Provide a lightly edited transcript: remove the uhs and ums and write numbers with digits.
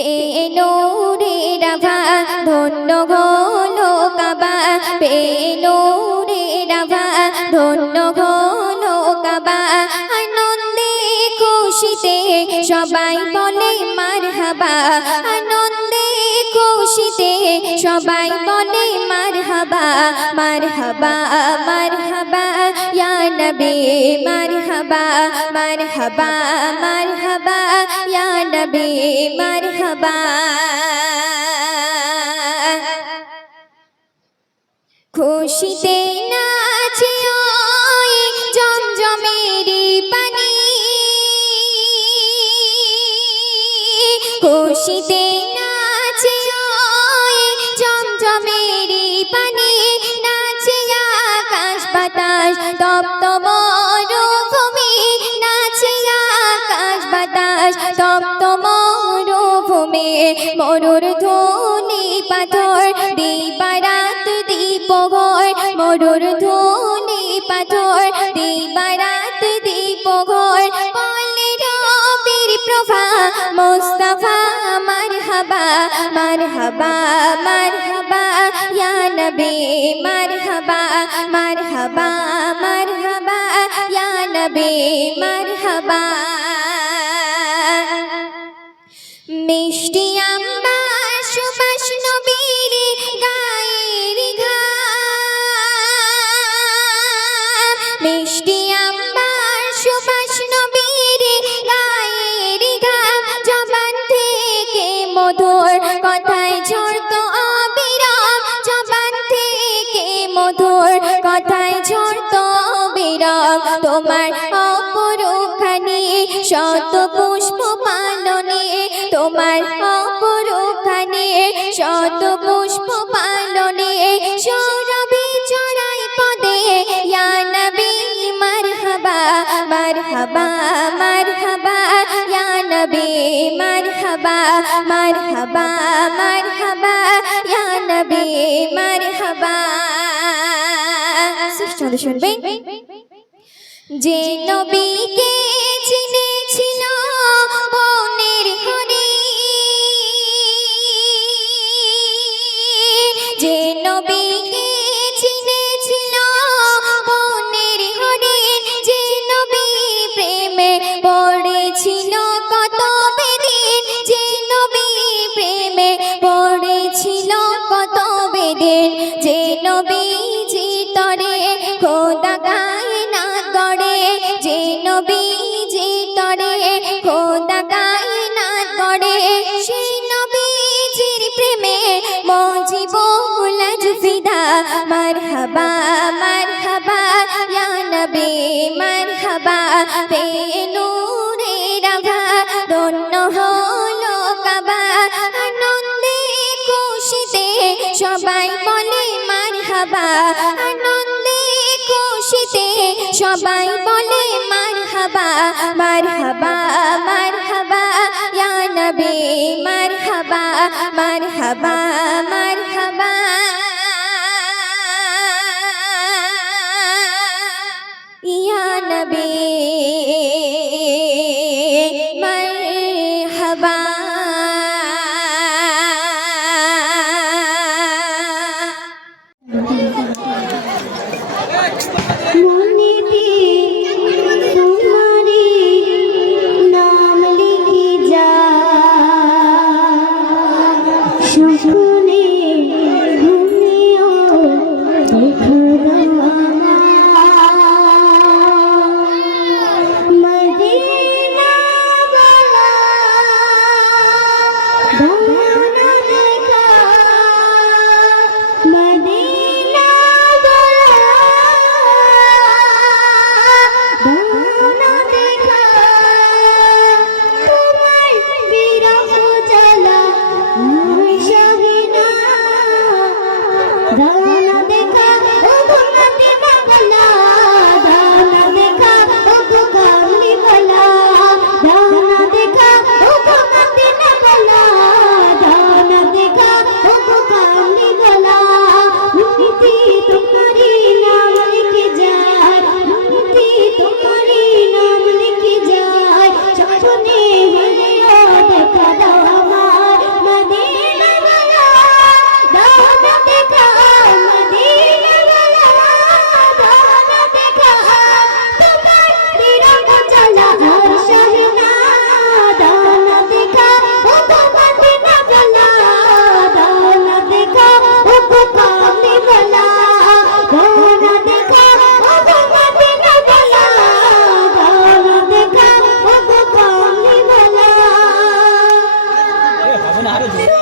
পেয়ে নূরের আভা ধন্য হলো কাবা, পেয়ে নূরের আভা ধন্য হলো কাবা। আনন্দে খুশিতে সবাই বলে মারহাবা, আনন্দে খুশিতে সবাই বলে মারহাবা, মারহাবা মারহাবা ইয়া নবী, মারহাবা মারহাবা মারহাবা ইয়া নবী, মারহাবা। খুশিতে নাচে ওই জমজমেরি পানি, খুশিতে নাচে ওই জমজমেরি পানি, নাচে আকাশ বাতাস তপ্ত মরুভূমি, নাচে আকাশ বাতাস তপ্ত মরুভূমি। মরুর ধ্বনি পাথর দিবারাত দীপঘর, মরুর ধ্বনি পাথর দিবারাত দীপঘর। বলে রবির প্রভা মুস্তাফা মারহাবা, মারহাবা মারহাবা ইয়া নবী, মারহাবা মারহাবা মারহাবা ইয়া নবী, মারহাবা। মিষ্টি আম্বার সুবাস নবীর গায়ের ঘাম, মিষ্টি আম্বার সুবাস নবীর গায়ের ঘাম। জবান থেকে মধুর কথায় ঝরতো অবিরাম, জবান থেকে মধুর কথায় ঝরতো অবিরাম। তোমার অপরখানি শত পুষ্প পালনে, তোমার অপরখানি শত পুষ্প পালনে। সৌরভে চড়াই পদে ইয়া নবী, মারহাবা মারহাবা মারহাবা ইয়া নবী, মারহাবা মারহাবা মারহাবা ইয়া নবী, মারহাবা। শুনবেন যে নবীকে চিনেছিল বনের হরি, যে নবীকে চিনেছিল বনের হরি, যে নবী প্রেমে পড়েছিল কত বেদিন, যে নবী প্রেমে পড়েছিল কত বেদিন। যে নবী জিতরে খোদা কায়নাত গড়ে, যে নবী জিতরে খোদা কায়নাত গড়ে। সেই নবীজির প্রেমে মজিবুল আজফিদা, মারহাবা মারহাবা ইয়া নবী, মারহাবা। পেয়ে নূরের আভা ধন্য হলো কাবা, আনন্দে খুশিতে সবাই বলে মারহাবা, আনন্দে খুশিতে সবাই বলে মারহাবা, মারহাবা মারহাবা ইয়া নবী, মারহাবা মারহাবা মারহাবা ইয়া নবী, মারহাবা। আরো জোরে।